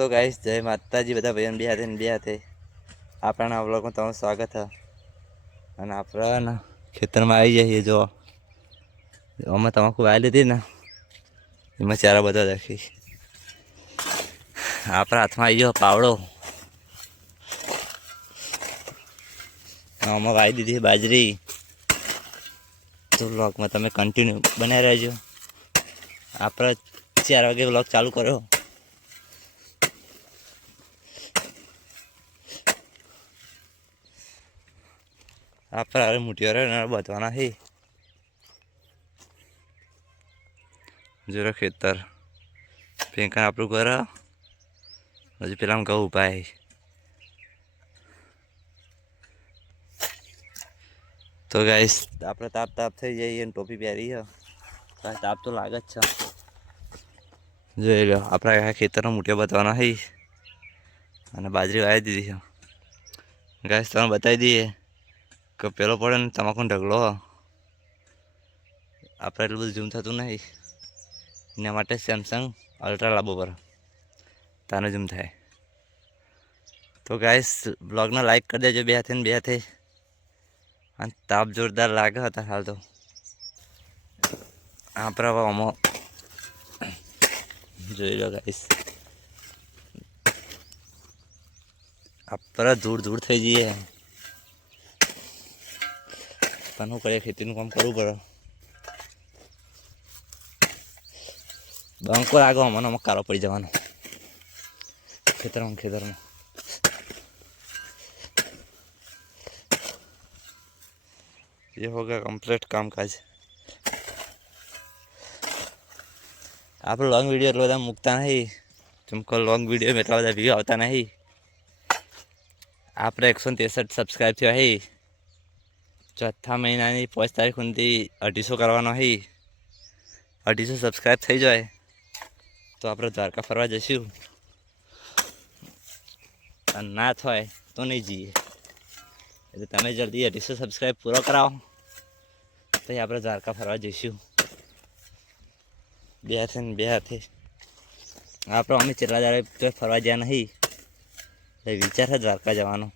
તો ગાઈસ જય માતાજી બધા ભાઈઓને બે હાથે આપણા વ્લોગમાં તમારું સ્વાગત છે અને આપણા ખેતરમાં આવી જઈએ જો અમે તમાકુ વાવી લીધી ને એમાં ચારા બધા રાખી આપણા હાથમાં આવી ગયો પાવડો અમે વાવી દીધી બાજરી તો વ્લોગમાં તમે કન્ટિન્યુ બનાવી રહેજો આપણે 4 વાગે વ્લોગ ચાલુ કર્યો આપણે હવે મોટી બધવાના છે જરા ખેતર પેંકા આપણું ઘર હજી પેલા ઘઉં ઉભા તો ગાઈસ આપણે તાપ થઈ જઈએ અને ટોપી પહેરી છે તાપ તો લાગે જ છે જોઈ લો આપણા ખેતરમાં મોટિયા બતાવવાના છે અને બાજરી વાવી દીધી છે ગાઈસ તમે બતાવી દઈએ કે પેલો પડે ને તમાકુનો ઢગલો આપણે એટલું બધું ઝૂમ થતું નહીં એના માટે સેમસંગ અલ્ટ્રા લાવવો પડે તાને ઝૂમ થાય તો ગાઈસ બ્લોગને લાઈક કરી દેજો બે હાથે અને તાપ જોરદાર લાગે હતા હાલ તો આપણે આમાં જોઈ લો ગાઈસ આપણે દૂર થઈ જઈએ પણ શું કરીએ ખેતીનું કામ કરવું પડે બંકો લાગો મને કારો પડી જવાનો ખેતરમાં ये हो गया कंप्लीट कामकाज आप लॉन्ग वीडियो એટલા બધા મૂકતા નહીં तुमको लॉन्ग वीडियो में એટલા બધા વ્યૂ આવતા નહીં આપણે 163 સબસ્ક્રાઈબ થયો હે ચોથા મહિનાની 5 તારીખ સુધી 250 કરવાનો હે 250 સબસ્ક્રાઈબ થઈ જાય તો આપણે દ્વારકા ફરવા જઈશું અને ના થાય તો નહીં જઈએ એટલે તમે જલ્દી 250 સબસ્ક્રાઈબ પૂરો કરાવો પછી આપણે દ્વારકા ફરવા જઈશું બે હાથે આપણે અમે કેટલા દાડે ફરવા ગયા નહીં એટલે વિચાર છે દ્વારકા જવાનો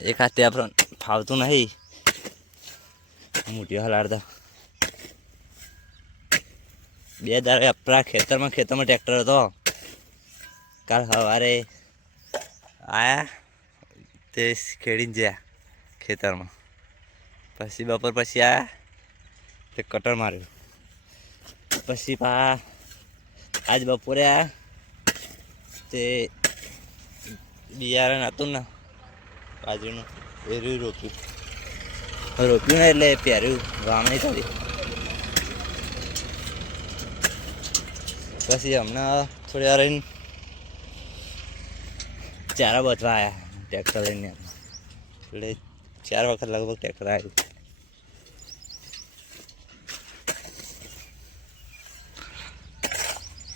એક હાથે આપણે ફાવતું નહીં મોટી હલાડતા બે દાડે આપણા ખેતરમાં ટ્રેક્ટર હતો કાલ સવારે આયા તે ખેડીને જ્યાં ખેતરમાં પછી બપોર પછી આયા તે કટર માર્યું પછી આજ બપોરે આયા તે બિયારણ હતું ને બાજુનું એર્યું રોપ્યું ને એટલે પહેર્યું વાવણી કરી પછી હમણાં થોડી વાર રહીને ચારા બચવા આવ્યા ટ્રેક્ટર લઈને એટલે 4 વખત લગભગ ટ્રેક્ટર આવ્યું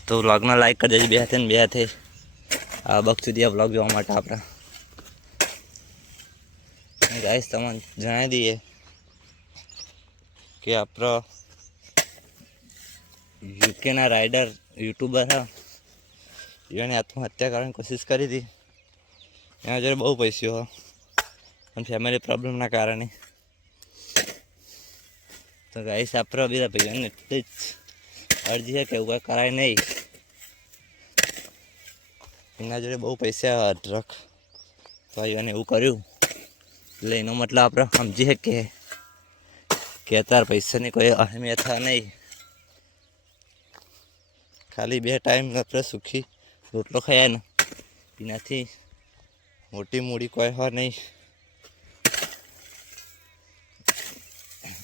તો વ્લોગને લાઈક કરી દેજો બે હાથે આ બક સુધી આ વ્લોગ જોવા માટે આપણા ગાઈસ તમને જણાવી દઈએ કે આપણો યુકેના રાઇડર યુટ્યુબર હા એને આત્મહત્યા કરવાની કોશિશ કરી હતી એના જોડે બહુ પૈસો પણ ફેમિલી પ્રોબ્લેમના કારણે તો ગાઈસ આપણે બીજા ભાઈઓને એટલી જ અરજી છે કે એવું કંઈ કરાય નહીં એના જોડે બહુ પૈસા અઢળક ભાઈઓને એવું કર્યું એટલે એનો મતલબ આપણે સમજી શકીએ કે અત્યારે પૈસાની કોઈ અહેમિયત નહીં ખાલી 2 ટાઈમ આપણે સુખી રોટલો ખાયા ને એનાથી મોટી મૂડી કોઈ હોય નહીં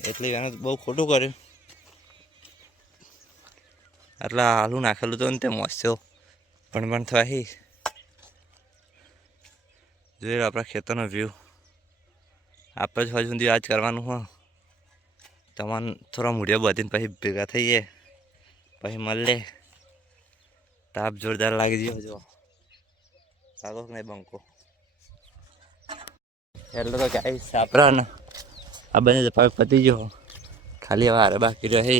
એટલે એને બહુ ખોટું કર્યું આટલા આલુ નાખેલું હતું ને તે મોસ્યો પણ થવા જોઈ આપણા ખેતરનો વ્યૂ આપણે જ હજુ સુધી આજ કરવાનું હોય તમારે થોડા મૂડિયા બધીને પછી ભેગા થઈએ પછી મળે તાપ જોરદાર લાગી ગયો જો સારો નહીં બંકો એટલે તો ગાઈસ આપણા ને આ બંને પાક પતી ગયો ખાલી હવે હારે બાકી રહે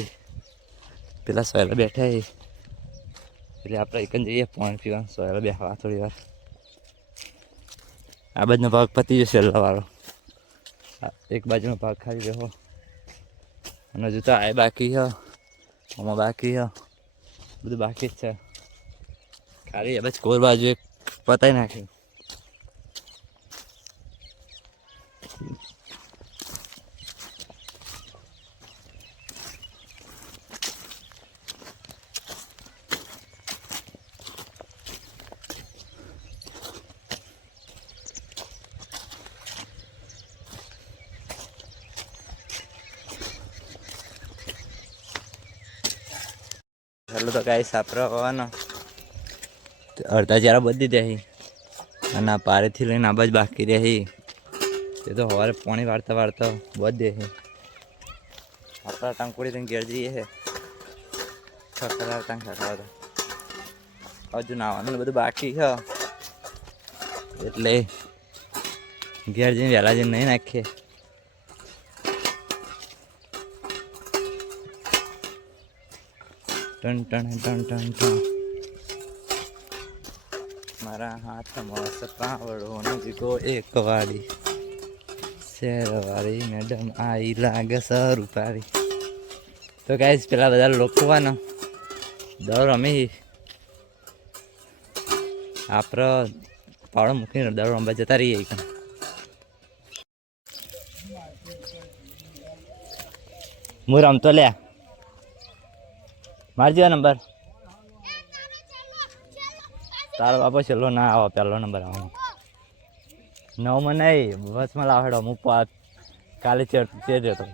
પેલા સોયલા બેઠા એટલે આપણે એક જ જઈએ પાણી પીવા સોયલા બેસવા થોડી વાર. આ બાજુનો ભાગ પતી જશે છેલ્લાવાળો, એક બાજુનો ભાગ ખાલી બેહો અને હજુ તો આ બાકી છે, આમાં બાકી છે, બધું બાકી જ છે. ખાલી બસ કોર બાજુ એક પતાવી નાખ્યું. ચાલો તો કાંઈ સાપરો આવવાનો અડધા જરા બધી દે અને આ પારેથી લઈને આ બાજુ બાકી રહી એ તો સવારે પાણી વાળતા વાળતા બધી દે. આપણા ટાંકુડી તને ઘેર જઈએ છે ખખડાવતા ખખડાવતા હજુ નાવાનું બધું બાકી છે એટલે ઘેર જઈને વહેલા જઈને નહીં નાખીએ. Ton ton ton ton ton મારા હાથમાં સપાવડો નજીકો એક વાળી શેરવાળી મેડમ આઈ લાગે રૂપારી. તો ગાઈસ પેલા બધા લોકો ને દર રમી આપણે પાવડો મૂકીને દર રમવા જતા રહીએ. હું રમતો લે મારજો નંબર તારો બાપો છેલ્લો ના આવો પહેલો નંબર આવવાનો 9માં નહીં બસમાં લાવેડો હું કાલે ચેડ હતો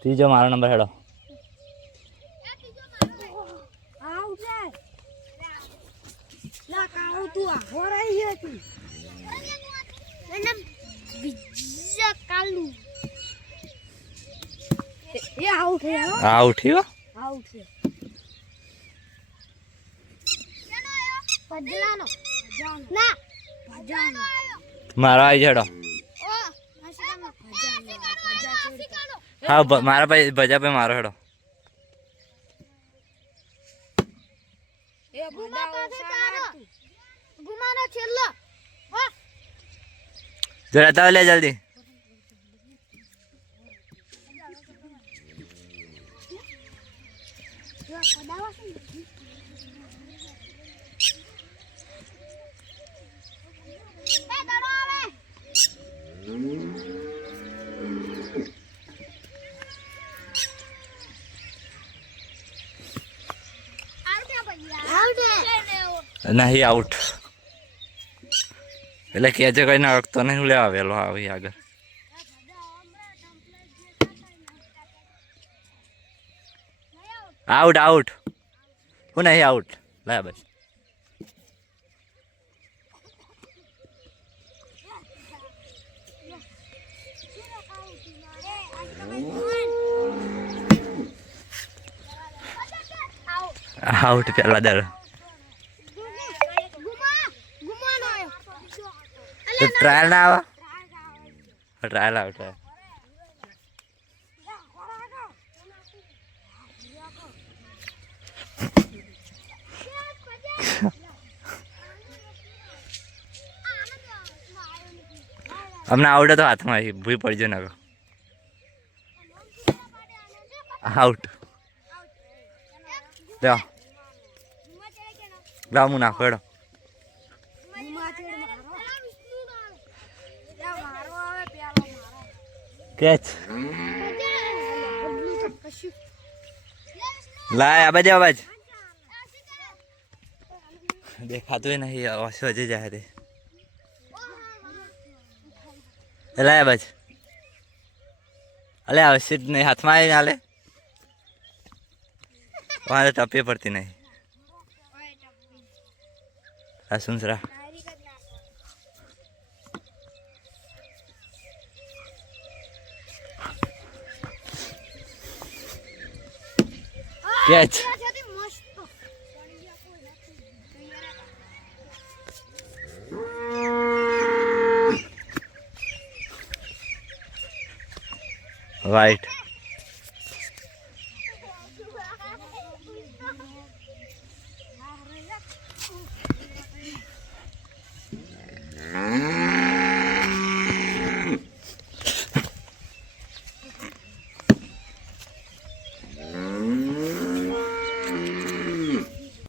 ત્રીજો મારો નંબર હેડો. મારો આવી જડો. હા મારા ભાઈ ભજા ભાઈ મારો હેડો. જરા તાવ લે જલ્દી. નહીં આઉટ એટલે કેજે કઈ ના વખતો નહીં લેવા વેલો આવી આગળ. આઉટ આઉટ હું નહીં આઉટ લા બસ. આઉટ પેલા દર ટ્રાયલ ના આવે ટ્રાયલ આવે ટ્રાયલ. અમને આવડે તો હાથમાં ભૂઈ પડજો ને આઉટ લાવ હું નાખો હેડો. કેચ લાય આબાજ આબાજ દેખાતું નહીં હજી જાય તે લાય આબાજ અલે આવશે જ નહીં હાથમાં આવી હાલે મારે ટપી પડતી નહીં. આ સુનસરા કેચ વાઈટ